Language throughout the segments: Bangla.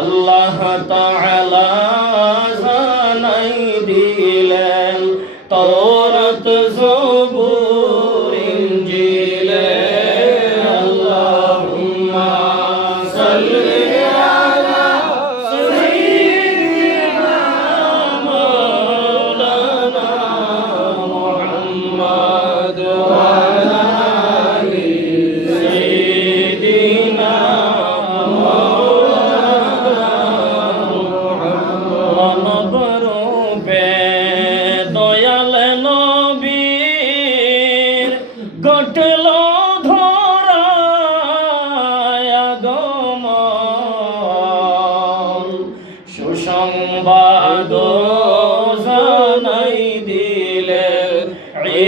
আল্লাহ তাআলা জানাই দিলেন তাওরাত জবুর ইনজিলে আল্লাহুম্মা সাল্লি আলা সাইয়্যিদিনা মাওলানা মুহাম্মদ ওয়া আলা আলি সাইয়্যিদিনা ঘটল ধরায় আগমন সুসংবাদ জানাই দিলেন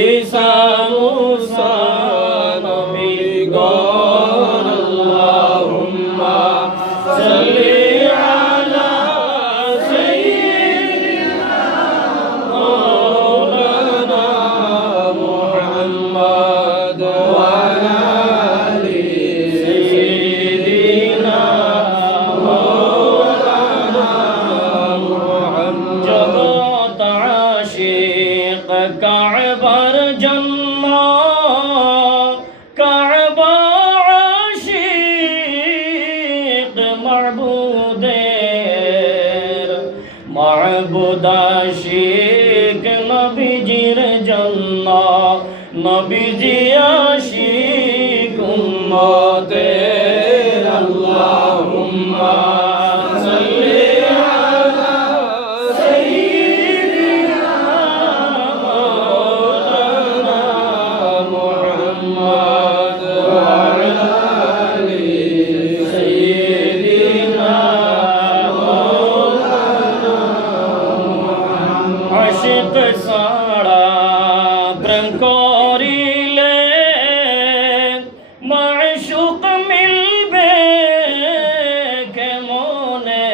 ঈসা মুসা নবীগণ আল্লাহুম্মা সাল্লি আলা সাইয়্যিদিনা মাওলানা মুহাম্মদ কাবার জন্য কাবা আশিক মাবুদের মাবুদ আশিক নবীজির জন্য নবীজি আশিক উম্মতের আল্লাহুম্মা সাল্লি আলা সাইয়্যিদিনা মাওলানা মুহাম্মদ ওয়া আলা আলি সাইয়্যিদিনা মাওলানা মুহাম্মদ আশিক সারা প্রেম করিলে মাশউক মিলবে কেমনে